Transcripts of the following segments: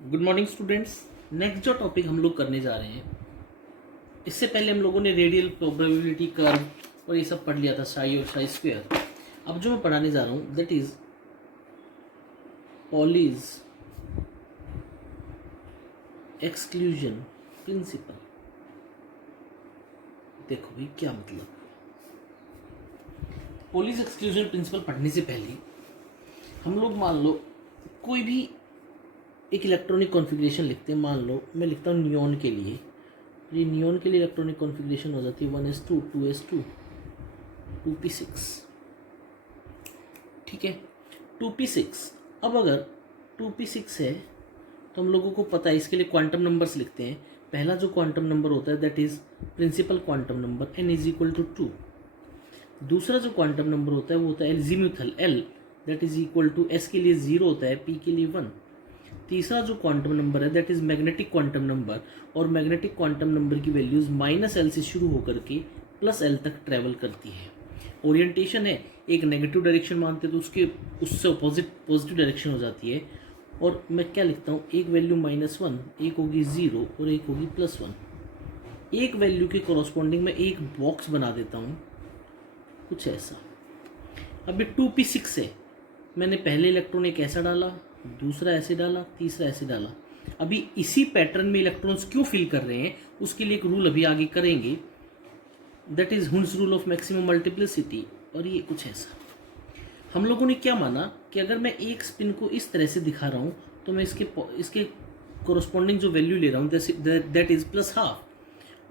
Good morning students. Next जो topic हम लोग करने जा रहे हैं, इससे पहले हम लोगों ने रेडियल प्रोबेबिलिटी कर्व और ये सब पढ़ लिया था, साई और साई स्क्वायर। अब जो मैं पढ़ाने जा रहा हूँ that is Pauli's exclusion principle. देखो भाई क्या मतलब, पॉलीज एक्सक्लूजन प्रिंसिपल पढ़ने से पहले हम लोग मान लो कोई भी एक इलेक्ट्रॉनिक कॉन्फ़िगरेशन लिखते हैं। मान लो मैं लिखता हूँ नियॉन के लिए, ये नियॉन के लिए इलेक्ट्रॉनिक कॉन्फ़िगरेशन हो जाती है 1s2 2s2 2p6। ठीक है, 2p6। अब अगर 2p6 है तो हम लोगों को पता है इसके लिए क्वांटम नंबर्स लिखते हैं। पहला जो क्वांटम नंबर होता है that is principal quantum number n is equal to 2। दूसरा जो क्वांटम नंबर होता है वो होता है azimuthal l, that is equal to s के लिए 0 होता है, p के लिए 1। तीसरा जो क्वांटम नंबर है that is magnetic quantum number, और मैग्नेटिक क्वांटम नंबर की वैल्यूज -l से शुरू होकर के +l तक ट्रेवल करती है। ओरिएंटेशन है, एक नेगेटिव डायरेक्शन मानते तो उसके उससे अपोजिट पॉजिटिव डायरेक्शन हो जाती है। और मैं क्या लिखता हूँ, एक वैल्यू -1, एक होगी 0 और एक होगी +1। एक वैल्यू के कॉरस्पॉन्डिंग में एक बॉक्स बना देता हूँ कुछ ऐसा। अभी 2p6 है, मैंने पहले इलेक्ट्रॉन एक ऐसा डाला, दूसरा ऐसे डाला, तीसरा ऐसे डाला। अभी इसी पैटर्न में इलेक्ट्रॉन्स क्यों फिल कर रहे हैं उसके लिए एक रूल अभी आगे करेंगे, that is Hund's rule of maximum multiplicity. और ये कुछ ऐसा हम लोगों ने क्या माना कि अगर मैं एक स्पिन को इस तरह से दिखा रहा हूँ तो मैं इसके कोरस्पॉन्डिंग जो वैल्यू ले रहा हूँ दैट इज +12।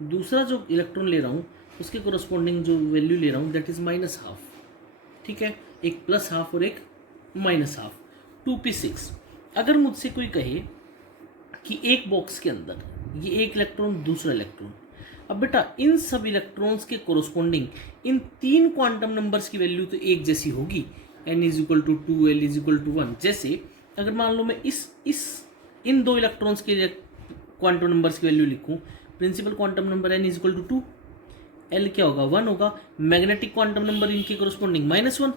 दूसरा जो इलेक्ट्रॉन ले रहा हूँ उसके कोरस्पॉन्डिंग जो वैल्यू ले रहा हूँ दैट इज -12। ठीक है, एक +12 और एक -12। 2p6। अगर मुझसे कोई कहे कि एक बॉक्स के अंदर ये एक इलेक्ट्रॉन दूसरा इलेक्ट्रॉन, अब बेटा इन सब इलेक्ट्रॉन्स के कोरस्पॉन्डिंग इन तीन क्वांटम नंबर्स की वैल्यू तो एक जैसी होगी, n is equal to 2, l is equal to 1। जैसे अगर मान लो मैं इस इन दो इलेक्ट्रॉन्स के क्वांटम नंबर्स की वैल्यू लिखूं, principal quantum number n is equal to 2, l क्या होगा 1 होगा, मैग्नेटिक क्वांटम नंबर इनके कोरस्पॉन्डिंग -1।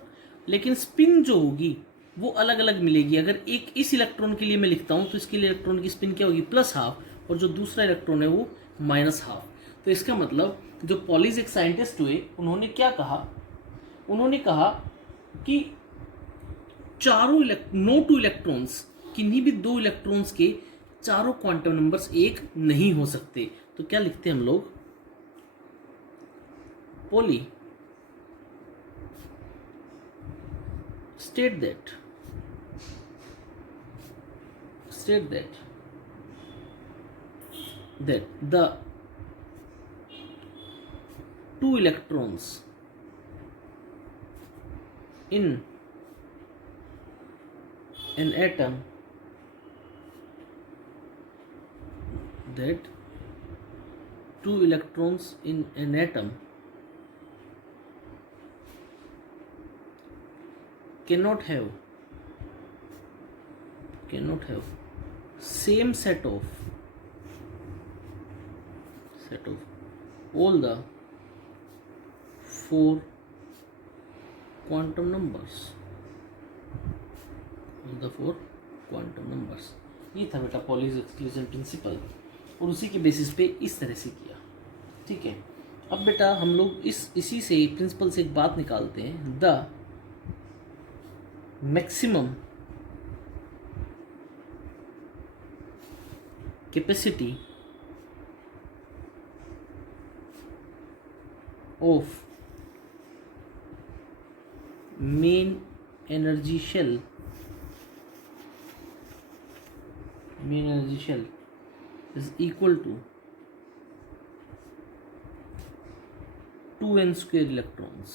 लेकिन स्पिन जो होगी वो अलग अलग मिलेगी। अगर एक इस इलेक्ट्रॉन के लिए मैं लिखता हूं तो इसके लिए इलेक्ट्रॉन की स्पिन क्या होगी +12, और जो दूसरा इलेक्ट्रॉन है वो -12। तो इसका मतलब जो पॉलीज एक साइंटिस्ट हुए उन्होंने क्या कहा, उन्होंने कहा कि नो टू इलेक्ट्रॉन्स, किन्हीं भी दो इलेक्ट्रॉन्स के चारों क्वांटम नंबर्स एक नहीं हो सकते। तो क्या लिखते हैं हम लोग, poly state that the two electrons in an atom that two electrons in an atom cannot have same set of all the four quantum numbers, ये था बेटा पॉलीज एक्सक्लूजन प्रिंसिपल, और उसी के बेसिस पे इस तरह से किया। ठीक है, अब बेटा हम लोग इसी से प्रिंसिपल से एक बात निकालते हैं, the maximum capacity of main energy shell is equal to 2n square electrons,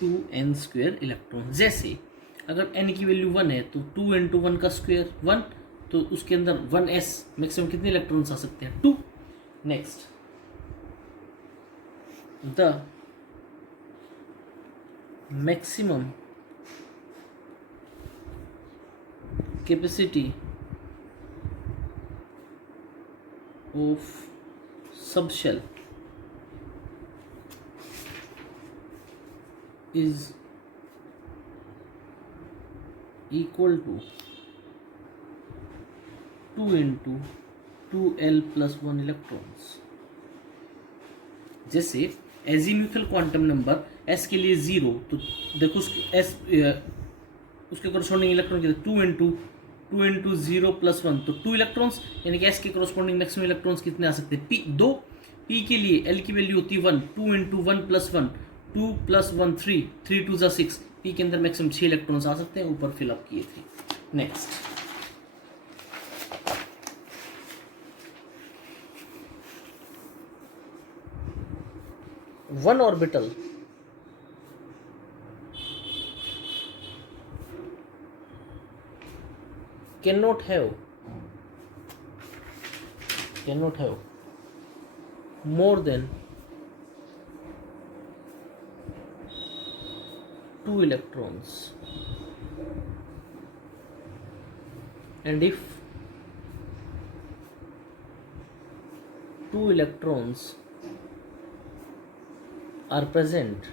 2n square electron. जैसे अगर n की वैल्यू 1 है तो 2 इंटू 1 का स्क्वायर 1, तो उसके अंदर 1s मैक्सिमम कितने इलेक्ट्रॉन्स आ सकते हैं 2। Next, the maximum capacity of subshell is equal to 2 into 2l plus 1 electrons. जैसे एजीम्यूथल क्वांटम नंबर s के लिए 0, तो देखो उसके कोरस्पॉन्डिंग इलेक्ट्रॉन कितने, 2 इंटू 0 प्लस 1, तो 2 इलेक्ट्रॉन्स, यानी कि s के कोरस्पॉन्डिंग मैक्सिमम इलेक्ट्रॉन्स कितने आ सकते हैं, p 2। p के लिए l की वैल्यू होती है 1, 2 इंटू 1 प्लस 1, 2 प्लस 1 3, 3 2 जा 6, p के अंदर मैक्सिमम 6 इलेक्ट्रॉन्स आ सकते हैं, ऊपर फिलअप किए थे। Next, one orbital cannot have more than 2 electrons, and if 2 electrons are present,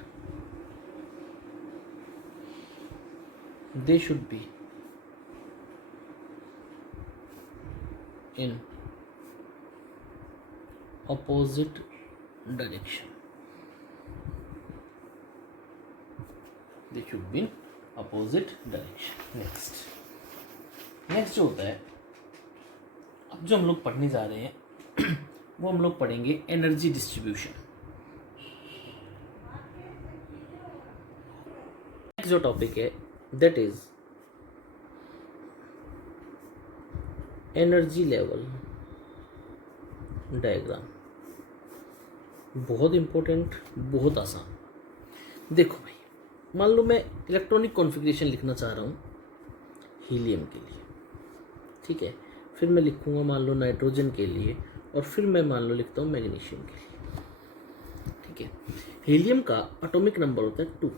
they should be in opposite direction. They should be in opposite direction. Next जो होता है, अब जो हम लोग पढ़ने जा रहे हैं वो हम लोग पढ़ेंगे एनर्जी डिस्ट्रीब्यूशन। जो टॉपिक है that is energy level diagram. बहुत इंपॉर्टेंट, बहुत आसान। देखो भाई, मान लो मैं इलेक्ट्रॉनिक कॉन्फ़िगरेशन लिखना चाह रहा हूँ हीलियम के लिए, ठीक है, फिर मैं लिखूँगा मान लो नाइट्रोजन के लिए, और फिर मैं मान लो लिखता हूँ मैग्नीशियम के लिए, ठीक है। हीलियम का एटॉमिक नंबर होता है 2,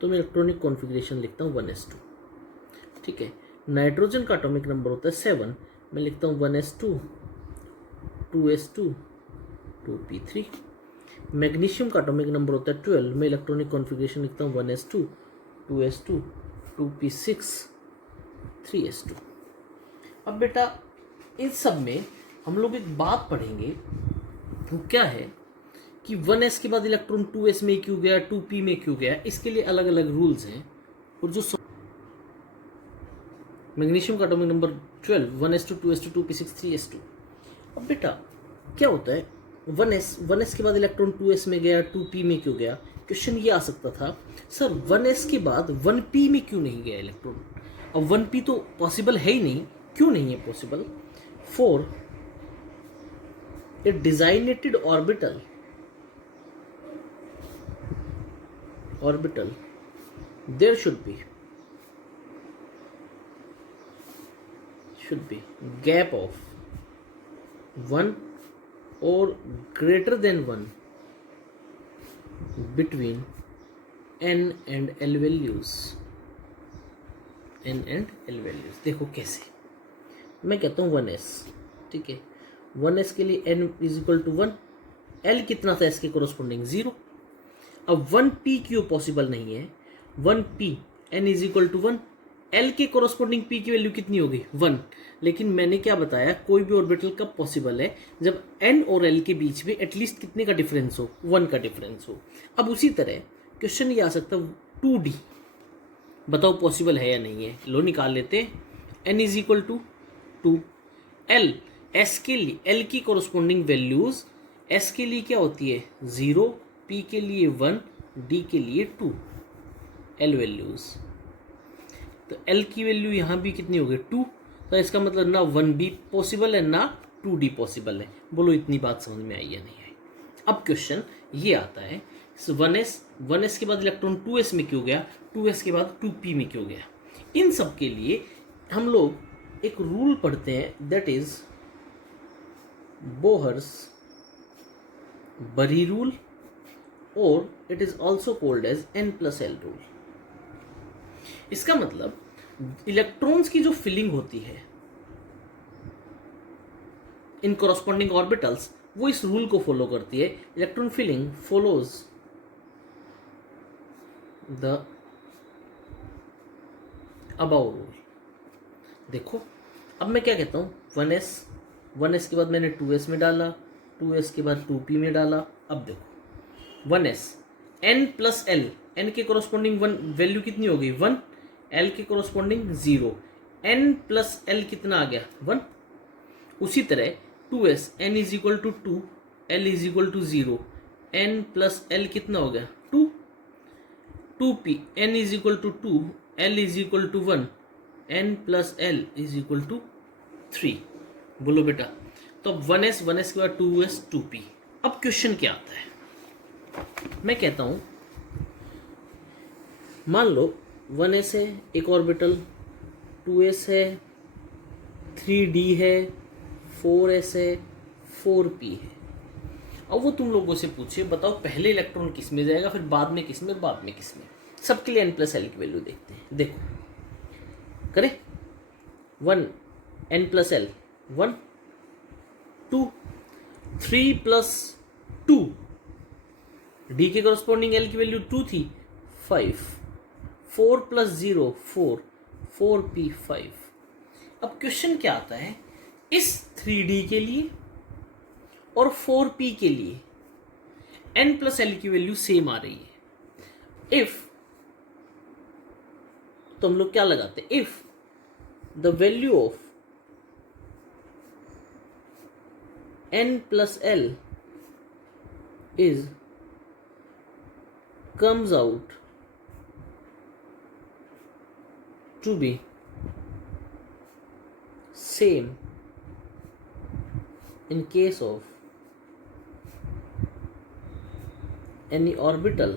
तो मैं इलेक्ट्रॉनिक कॉन्फ़िगरेशन लिखता हूँ 1s2, ठीक है। नाइट्रोजन का एटॉमिक नंबर होता है 7, मैं लिखता हूँ 1s2, 2s2, 2p3। मैग्नीशियम का एटॉमिक नंबर होता है 12, मैं इलेक्ट्रॉनिक कॉन्फ़िगरेशन लिखता हूँ 1s2, 2s2, 2p6, 3s2। अब बेटा इन सब में हम लोग एक बात पढ़ेंगे, वो क्या है कि 1s के बाद इलेक्ट्रॉन 2s में क्यों गया, 2p में क्यों गया, इसके लिए अलग अलग रूल्स हैं। और जो मैग्नीशियम का atomic number 12, 1s2, 2s2, 2p6, 3s2। अब बेटा क्या होता है, 1s के बाद इलेक्ट्रॉन 2s में गया, 2p में क्यों गया। क्वेश्चन ये आ सकता था, सर 1s के बाद 1p में क्यों नहीं गया इलेक्ट्रॉन। अब 1p तो पॉसिबल है ही नहीं, क्यों नहीं है possible, for a designated orbital there should be gap of 1 or greater than 1 between n and l values। देखो कैसे, मैं कहता हूँ 1s, ठीक है, 1s के लिए n = 1, l कितना था इसके कोरस्पॉन्डिंग 0। अब 1p क्यों पॉसिबल नहीं है, 1p n = 1, l के कोरस्पॉन्डिंग p की वैल्यू कितनी होगी 1। लेकिन मैंने क्या बताया, कोई भी ऑर्बिटल कब पॉसिबल है, जब n और l के बीच में एटलीस्ट कितने का डिफरेंस हो, 1 का डिफरेंस हो। अब उसी तरह क्वेश्चन ये आ सकता है 2d, बताओ पॉसिबल है या नहीं है, लो निकाल लेते। n = 2, l s के लिए, l की कोरस्पॉन्डिंग वैल्यूज s के लिए क्या होती है 0, p के लिए 1, d के लिए 2, l वैल्यूज। तो l की वैल्यू यहाँ भी कितनी होगी 2, तो इसका मतलब ना 1b पॉसिबल है ना 2d पॉसिबल है। बोलो इतनी बात समझ में आई या नहीं आई। अब क्वेश्चन ये आता है 1s के बाद इलेक्ट्रॉन 2s में क्यों गया, 2s के बाद 2p में क्यों गया। इन सब के लिए हम लोग एक रूल पढ़ते हैं, that is Bohr's bury rule, और it is also called as n+l rule. इसका मतलब इलेक्ट्रॉन्स की जो फिलिंग होती है इन कोरस्पॉन्डिंग ऑर्बिटल्स, वो इस रूल को फॉलो करती है। Electron filling follows the aufbau rule. देखो अब मैं क्या कहता हूँ, 1s के बाद मैंने 2s में डाला, 2s के बाद 2p में डाला। अब देखो 1s, n plus L, n के कोरोस्पोंडिंग वन वैल्यू कितनी हो गई 1, l के कोरोस्पोंडिंग 0, n प्लस l कितना आ गया 1। उसी तरह 2s, n is equal to 2, l is equal to 0, n plus l कितना हो गया 2, 2p, n is equal to 2, l is equal to 1, n plus l is equal to 3। बोलो बेटा, तो अब 1s के बाद 2s 2p। अब क्वेश्चन क्या आता है, मैं कहता हूं मान लो 1s है एक ऑर्बिटल, 2s है, 3d है, 4s है, 4p है। अब वो तुम लोगों से पूछे बताओ पहले इलेक्ट्रॉन किस में जाएगा, फिर बाद में किस में, बाद में किस में। सबके लिए n प्लस एल की वैल्यू देखते हैं। देखो करें 1 n plus L 1, 2, 3 plus 2, D के कॉरस्पॉन्डिंग एल की वैल्यू 2 थी 5, 4 प्लस 0 4, 4p 5। अब क्वेश्चन क्या आता है, इस 3d के लिए और 4p के लिए n प्लस एल की वैल्यू सेम आ रही है। इफ, तो हम लोग क्या लगाते हैं, if the value of n plus L is comes out to be same in case of any orbital,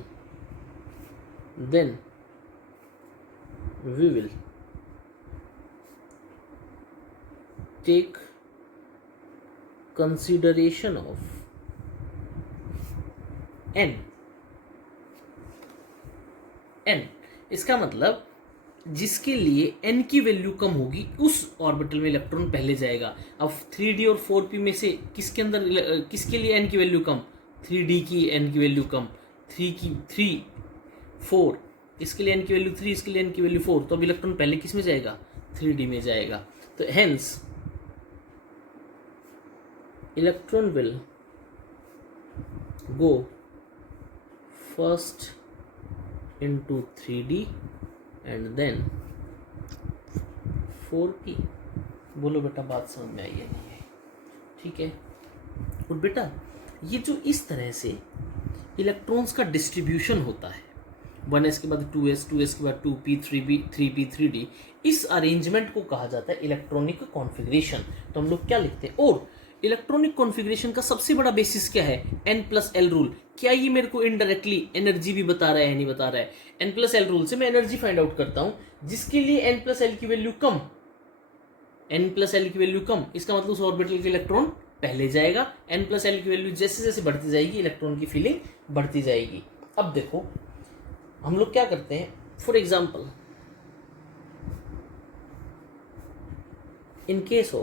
then we will take consideration of n। n इसका मतलब जिसके लिए n की वैल्यू कम होगी उस ऑर्बिटल में इलेक्ट्रॉन पहले जाएगा। अब 3d और 4p में से किसके अंदर किसके लिए n की वैल्यू कम, 3d की n की वैल्यू कम, 4 इसके लिए n की वैल्यू 3, इसके लिए n की वैल्यू 4, तो अब इलेक्ट्रॉन पहले किस में जाएगा 3d में जाएगा। तो hence electron will go first into 3d and then 4p। बोलो बेटा बात समझ में आई है नहीं है, ठीक है। और बेटा ये जो इस तरह से इलेक्ट्रॉन्स का डिस्ट्रीब्यूशन होता है, 1s के बाद 2s, 2s के बाद 2p, 3p, 3d, इस अरेंजमेंट को कहा जाता है इलेक्ट्रॉनिक कॉन्फ़िगरेशन। तो हम लोग क्या लिखते हैं, और इलेक्ट्रॉनिक कॉन्फ़िगरेशन का सबसे बड़ा बेसिस क्या है, n प्लस एल रूल। क्या ये मेरे को इनडायरेक्टली एनर्जी भी बता रहा है, नहीं बता रहा है। n प्लस एल रूल से मैं एनर्जी फाइंड आउट करता हूं जिसके लिए n प्लस एल की वैल्यू कम, n प्लस एल की वैल्यू कम, इसका मतलब उस ऑर्बिटल के इलेक्ट्रॉन पहले जाएगा। n प्लस एल की वैल्यू जैसे जैसे बढ़ती जाएगी इलेक्ट्रॉन की फीलिंग बढ़ती जाएगी। अब देखो हम लोग क्या करते हैं, for example in case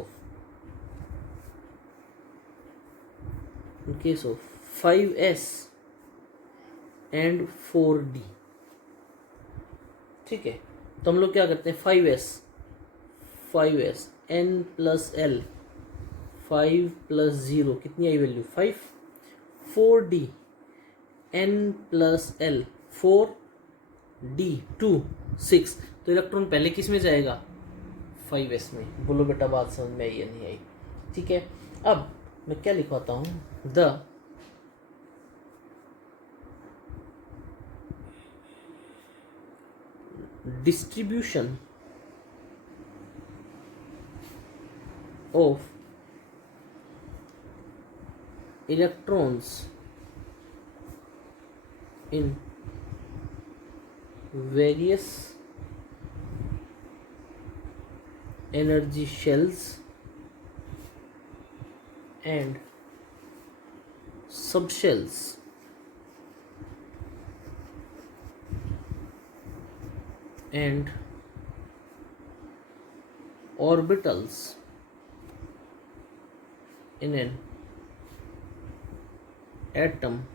of 5s and 4d, ठीक है। तो हम लोग क्या करते हैं, 5s n plus L 5 plus 0 कितनी आई value 5, 4d n plus L 4d 2 6। तो इलेक्ट्रॉन पहले किस में जाएगा 5s में। बोलो बेटा बात समझ में आई या नहीं आई, ठीक है। अब मैं क्या लिखवाता हूँ, the distribution of electrons in various energy shells and subshells and orbitals in an atom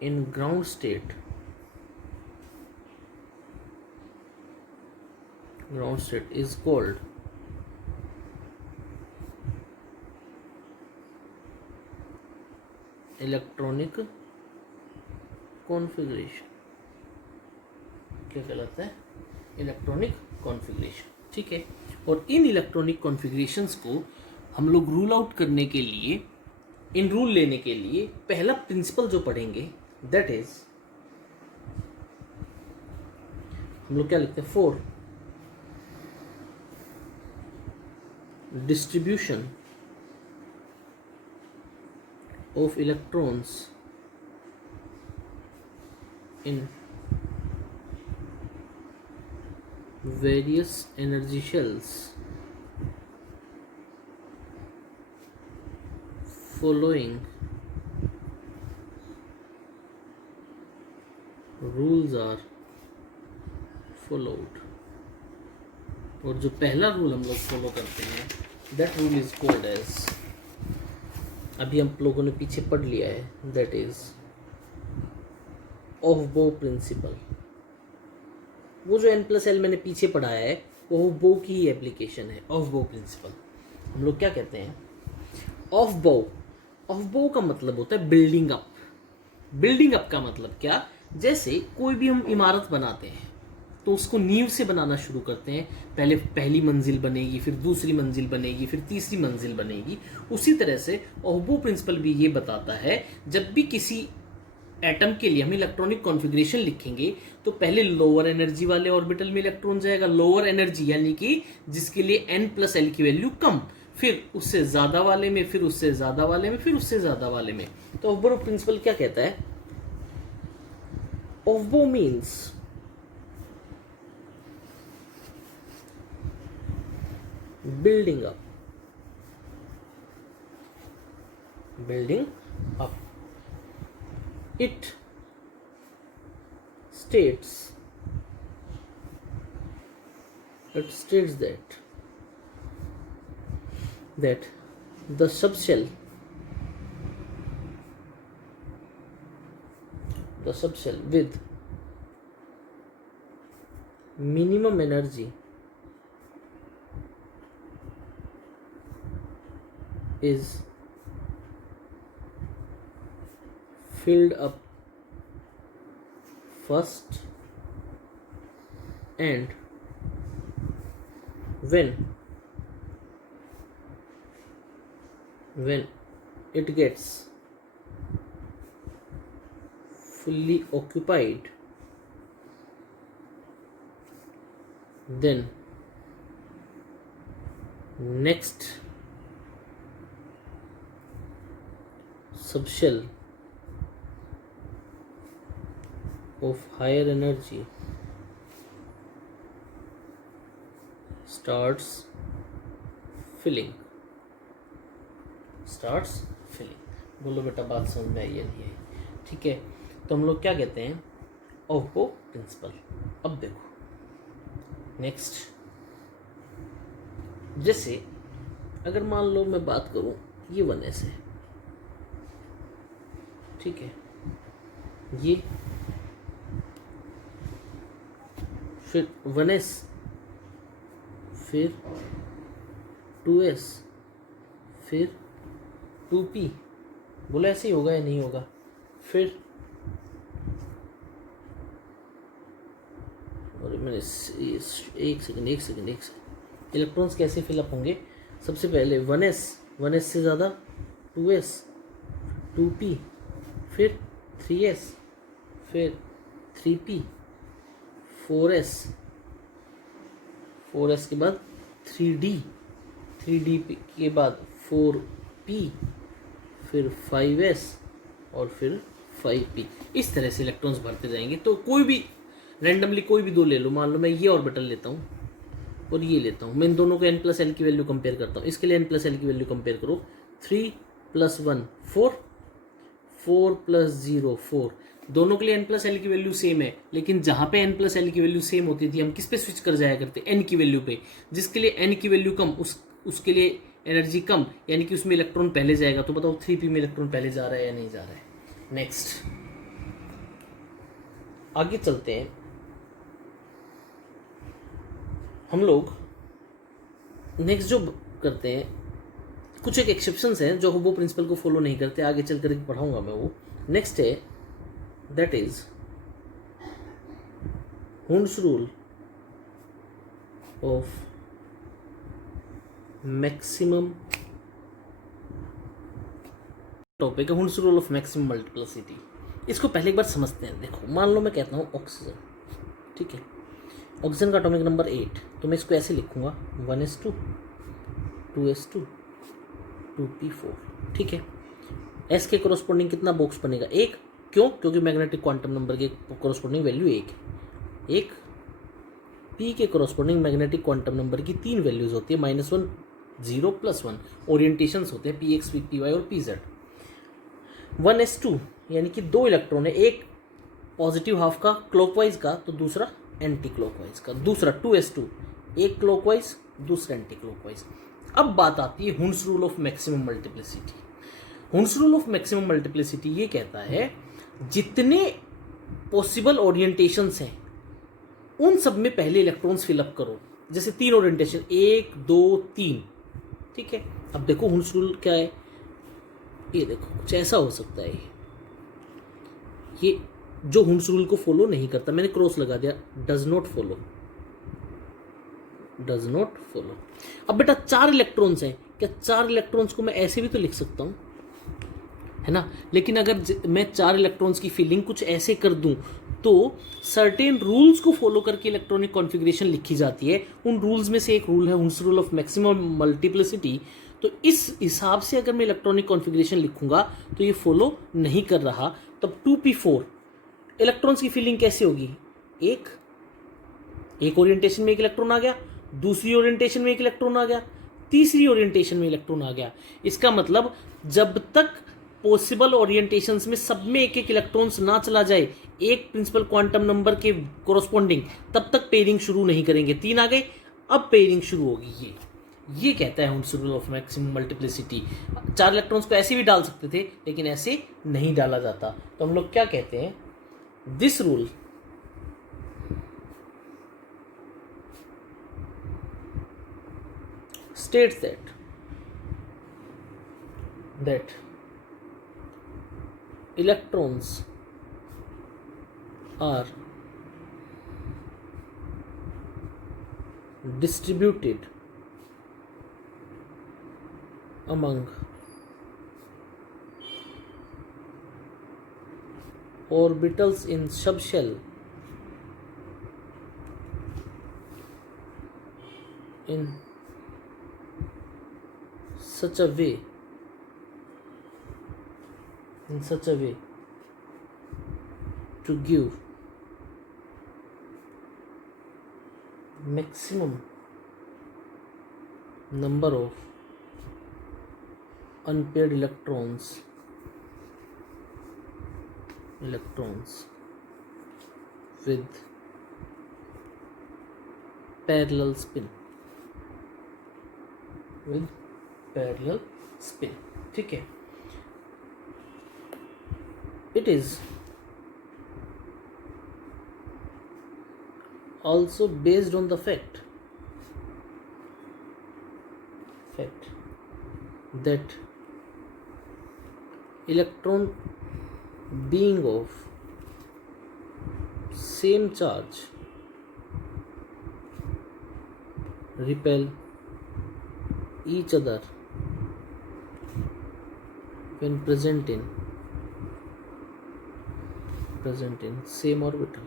in ground state ground state is called electronic configuration. क्या कहलाता है? Electronic configuration. ठीक है, और इन इलेक्ट्रॉनिक कॉन्फ़िगरेशंस को हम लोग रूल आउट करने के लिए, इन रूल लेने के लिए पहला प्रिंसिपल जो पढ़ेंगे दैट इज, हम लोग क्या लिखते हैं, for distribution of electrons in various energy shells following rules are followed। और जो पहला रूल हम लोग फॉलो करते हैं that rule is called as, अभी हम लोगों ने पीछे पढ़ लिया है, that is aufbau principle. वो जो n+l मैंने पीछे पढ़ाया है वो ऑफ बो की ही एप्लीकेशन है, ऑफ बो प्रिंसिपल। हम लोग क्या कहते हैं, ऑफ बो। ऑफ बो का मतलब होता है बिल्डिंग अप। बिल्डिंग अप का मतलब क्या, जैसे कोई भी हम इमारत बनाते हैं तो उसको नींव से बनाना शुरू करते हैं, पहले पहली मंजिल बनेगी, फिर दूसरी मंजिल बनेगी, फिर तीसरी मंजिल बनेगी। उसी तरह से ओहबो प्रिंसिपल भी ये बताता है, जब भी किसी एटम के लिए हम इलेक्ट्रॉनिक कॉन्फ़िगरेशन लिखेंगे तो पहले लोअर एनर्जी वाले ऑर्बिटल में इलेक्ट्रॉन जाएगा, लोअर एनर्जी यानी कि जिसके लिए n+l की वैल्यू कम, फिर उससे ज्यादा वाले में, फिर उससे ज्यादा वाले में, फिर उससे ज्यादा वाले में। तो ओहबो प्रिंसिपल क्या कहता है, ओहबो means building up. It states that the subshell with minimum energy is filled up first, and when it gets fully occupied, then next subshell of higher energy starts filling। बोलो बेटा बात समझ में आई है नहीं आई? ठीक है, तो हम लोग क्या कहते हैं, ओहबो प्रिंसिपल। अब देखो नेक्स्ट, जैसे अगर मान लो मैं बात करूं, ये 1s है, ठीक है, ये फिर 1s, फिर 2s, फिर 2p। बोला ऐसे ही होगा या नहीं होगा? फिर और मैंने एक सेकंड इलेक्ट्रॉन्स कैसे फिलअप होंगे? सबसे पहले 1s से ज़्यादा 2s, 2p, फिर 3s, फिर 3p, 4s के बाद 3d के बाद 4p, फिर 5s और फिर 5p। इस तरह से इलेक्ट्रॉन्स भरते जाएंगे। तो कोई भी रैंडमली कोई भी दो ले लो, मान लो मैं ये ऑर्बिटल लेता हूँ और ये लेता हूँ, मैं इन दोनों को n+l की वैल्यू कंपेयर करता हूँ। इसके लिए n+l की वैल्यू कंपेयर करो, 3 + 1 4, 4 + 0 4। दोनों के लिए n+l की वैल्यू सेम है, लेकिन जहाँ पे n+l की वैल्यू सेम होती थी हम किस पे स्विच कर जाया करते, n की वैल्यू पे। जिसके लिए n की वैल्यू कम, उसके लिए एनर्जी कम, यानी कि उसमें इलेक्ट्रॉन पहले जाएगा। तो बताओ 3p में इलेक्ट्रॉन पहले जा रहा है या नहीं जा रहा है? नेक्स्ट आगे चलते हैं। हम लोग नेक्स्ट जो करते हैं, कुछ एक एक्सेप्शंस हैं जो वो प्रिंसिपल को फॉलो नहीं करते, आगे चल कर पढ़ाऊंगा मैं वो। नेक्स्ट है that is Hund's rule of maximum, topic है Hund's rule of maximum multiplicity. इसको पहले एक बार समझते हैं। देखो मान लो मैं कहता हूँ ऑक्सीजन, ठीक है, ऑक्सीजन का एटॉमिक नंबर 8, तो मैं इसको ऐसे लिखूंगा 1s2 2s2 2p4, ठीक है। एस के कोरोस्पोंडिंग कितना बॉक्स बनेगा? एक। क्यों? क्योंकि मैग्नेटिक क्वांटम नंबर के कोरोस्पोंडिंग वैल्यू एक। पी के कोरोस्पोंडिंग मैग्नेटिक क्वांटम नंबर की 3 वैल्यूज होती है, -1 0 +1 ओरिएंटेशंस होते हैं px py और pz। 1s2 यानी कि 2 इलेक्ट्रॉन है, एक पॉजिटिव हाफ का क्लॉकवाइज का तो दूसरा एंटी क्लॉकवाइज का। दूसरा 2s2 एक क्लॉकवाइज दूसरा एंटी क्लॉकवाइज। अब बात आती है Hund's rule of maximum multiplicity. Hund's rule of maximum multiplicity ये कहता है जितने पॉसिबल ओरिएंटेशंस हैं उन सब में पहले इलेक्ट्रॉन्स फिलअप करो। जैसे 3 ओरिएंटेशन 1 2 3, ठीक है। अब देखो हुंड्स रूल क्या है, ये देखो कुछ ऐसा हो सकता है। ये जो हुंड्स रूल को फॉलो नहीं करता, मैंने क्रॉस लगा दिया, डज नॉट फॉलो। अब बेटा 4 इलेक्ट्रॉन्स हैं, क्या 4 इलेक्ट्रॉन्स को मैं ऐसे भी तो लिख सकता हूं, है ना। लेकिन अगर मैं 4 इलेक्ट्रॉन्स की फिलिंग कुछ ऐसे कर दूं तो सर्टेन रूल्स को फॉलो करके इलेक्ट्रॉनिक कॉन्फ़िगरेशन लिखी जाती है। उन रूल्स में से एक रूल है Hund's rule of maximum multiplicity. तो इस हिसाब से अगर मैं इलेक्ट्रॉनिक कॉन्फ़िगरेशन लिखूंगा तो ये फॉलो नहीं कर रहा। तब 2p4 इलेक्ट्रॉन्स की फिलिंग कैसे होगी? एक ओरिएंटेशन में एक इलेक्ट्रॉन आ गया, दूसरी ओरिएंटेशन में एक इलेक्ट्रॉन आ गया, तीसरी ओरिएंटेशन में इलेक्ट्रॉन आ गया। इसका मतलब जब तक पॉसिबल ओरिएंटेशंस में सब में एक एक इलेक्ट्रॉन्स ना चला जाए एक प्रिंसिपल क्वांटम नंबर के कोरोस्पोंडिंग, तब तक पेयरिंग शुरू नहीं करेंगे। 3 आ गए, अब पेयरिंग शुरू होगी। ये कहता है Hund's rule of maximum multiplicity. 4 electrons को ऐसे भी डाल सकते थे लेकिन ऐसे नहीं डाला जाता। तो हम लोग क्या कहते हैं, this rule states that electrons are distributed among orbitals in subshell in such a way to give maximum number of unpaired electrons with parallel spin, ठीक है। It is also based on the fact that electron being of same charge repel each other when present in same orbital.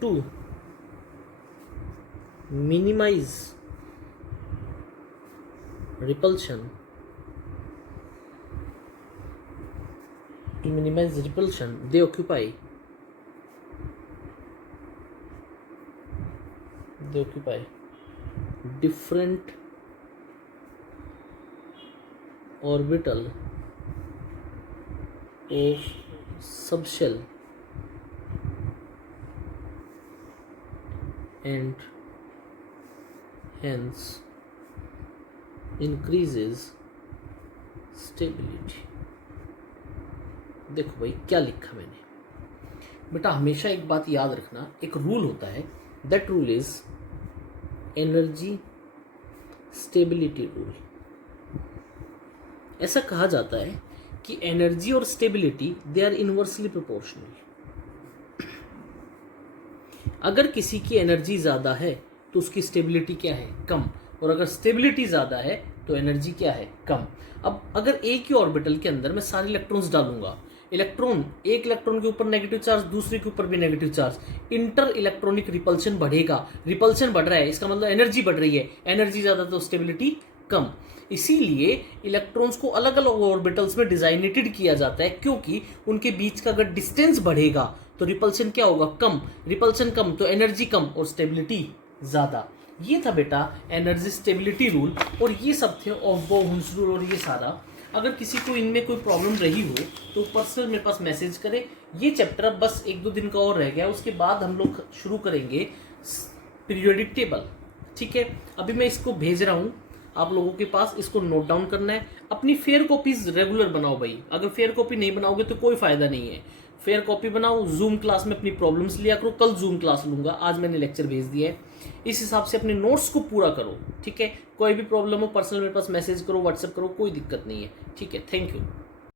To minimize repulsion, they occupy different orbital of subshell and hence increases stability. देखो भाई क्या लिखा मैंने। बेटा हमेशा एक बात याद रखना, एक रूल होता है, that rule is energy stability rule. ऐसा कहा जाता है कि एनर्जी और stability they are inversely proportional. अगर किसी की एनर्जी ज़्यादा है तो उसकी स्टेबिलिटी क्या है, कम, और अगर स्टेबिलिटी ज़्यादा है तो एनर्जी क्या है, कम। अब अगर एक ही ऑर्बिटल के अंदर मैं सारे इलेक्ट्रॉन्स डालूंगा, इलेक्ट्रॉन, एक इलेक्ट्रॉन के ऊपर नेगेटिव चार्ज, दूसरे के ऊपर भी negative charge, inter electronic repulsion बढ़ेगा, रिपल्शन बढ़ रहा है, इसका मतलब एनर्जी बढ़ रही है, एनर्जी ज़्यादा तो स्टेबिलिटी कम। इसीलिए इलेक्ट्रॉन्स को अलग अलग ऑर्बिटल्स में डिजाइनेटेड किया जाता है, क्योंकि उनके बीच का अगर डिस्टेंस बढ़ेगा तो रिपल्शन क्या होगा, कम, रिपल्शन कम तो एनर्जी कम और स्टेबिलिटी ज्यादा। ये था बेटा एनर्जी स्टेबिलिटी रूल, और ये सब थे ऑफ बोह्स रूल और ये सारा। अगर किसी को इनमें कोई प्रॉब्लम रही हो तो पर्सनल मेरे पास मैसेज करें। ये चैप्टर अब बस 1-2 दिन का और रह गया, उसके बाद हम लोग शुरू करेंगे पीरियोडिक टेबल। ठीक है, अभी मैं इसको भेज रहा हूँ आप लोगों के पास, इसको नोट डाउन करना है। अपनी फेयर कॉपीज रेगुलर बनाओ भाई, अगर फेयर कॉपी नहीं बनाओगे तो कोई फायदा नहीं है। फेयर कॉपी बनाओ, जूम क्लास में अपनी प्रॉब्लम्स लिया करो, कल जूम क्लास लूंगा, आज मैंने लेक्चर भेज दिया है, इस हिसाब से अपने नोट्स को पूरा करो। ठीक है, कोई भी प्रॉब्लम हो पर्सनल मेरे पास मैसेज करो, व्हाट्सएप करो, कोई दिक्कत नहीं है। ठीक है, थैंक यू।